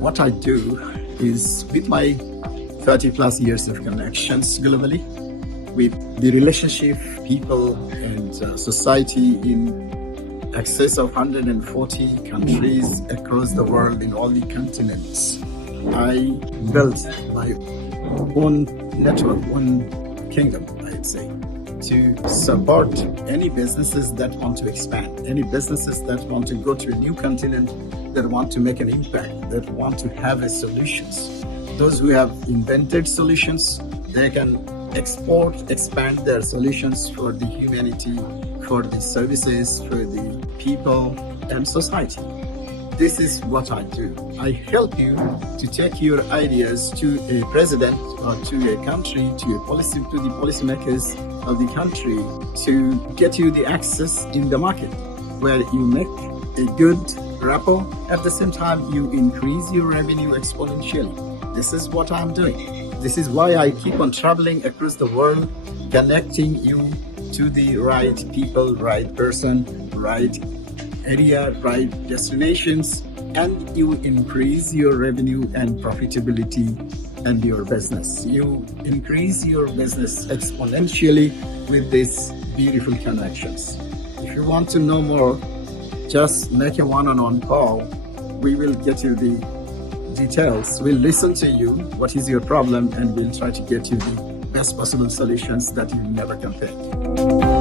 What I do is, with my 30 plus years of connections globally, with the relationship, people, and society in excess of 140 countries across the world in all the continents, I built my own network, one kingdom, I'd say, to support any businesses that want to expand, any businesses that want to go to a new continent, that want to make an impact, that want to have a solutions. Those who have invented solutions, they can expand their solutions for the humanity, for the services, for the people and society. This is what I do. I help you to take your ideas to a president or to a country, to the policymakers of the country, to get you the access in the market where you make a good rapport. At the same time, you increase your revenue exponentially. This is what I'm doing. This is why I keep on traveling across the world, connecting you to the right people, right person, right area, right destinations, and you increase your revenue and profitability and your business. You increase your business exponentially with these beautiful connections. If you want to know more, just make a one-on-one call. We will get you the details. We'll listen to you, what is your problem, and we'll try to get you the best possible solutions that you never can think.